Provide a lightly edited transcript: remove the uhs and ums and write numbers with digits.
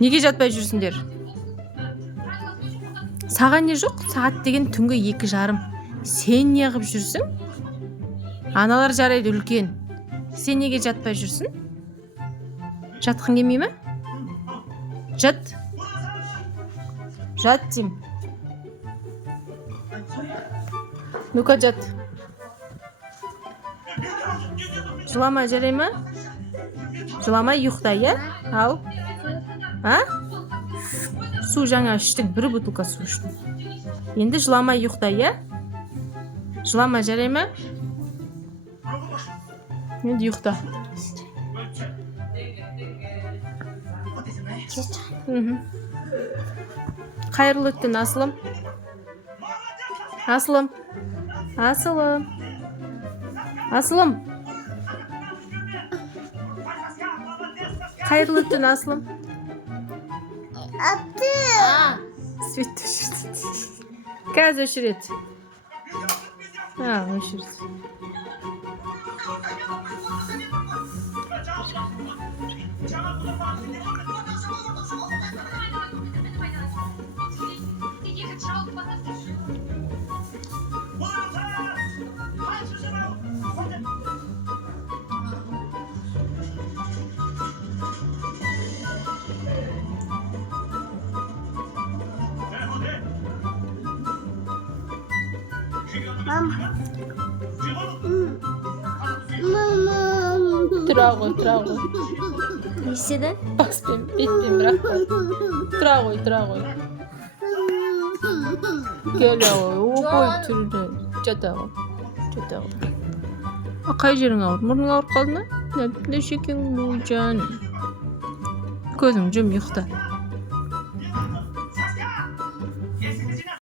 Неге жатпай жүрсіңдер? Саған не жоқ? Сағат деген түнгі 2:30. Сен не қылып жүрсің? Аналар жарайды үлкен. Сен неге жатпай жүрсің? Жатқың келмей ме? Жат. Жат деймін. Ну-ка жат. Жылама, жарай ма? Жыламай ұйықта, иә? Ал. А? Су жаңа іштің, 1 бутылка су іштің. Енді жыламай ұйықта, иә? Жылама, жарай ма? Енді ұйықта. Қайырлы түн, Асылым. Асылым. Асылым. Асылым. Қайырлы түн, Асылым. Апты. Свет өшірді. Қазір өшіреді. Өшірді. Тұра ғой. Неседі? Баспен, бетпен бірақ қой. Тұра ғой. Кел ғой. Ой, түрді. Жата ғой. Қай жерің ауыр? Мұрның ауыр қалды ма? Нәшекең бұл жаным. Көзің жұм, ұйықта.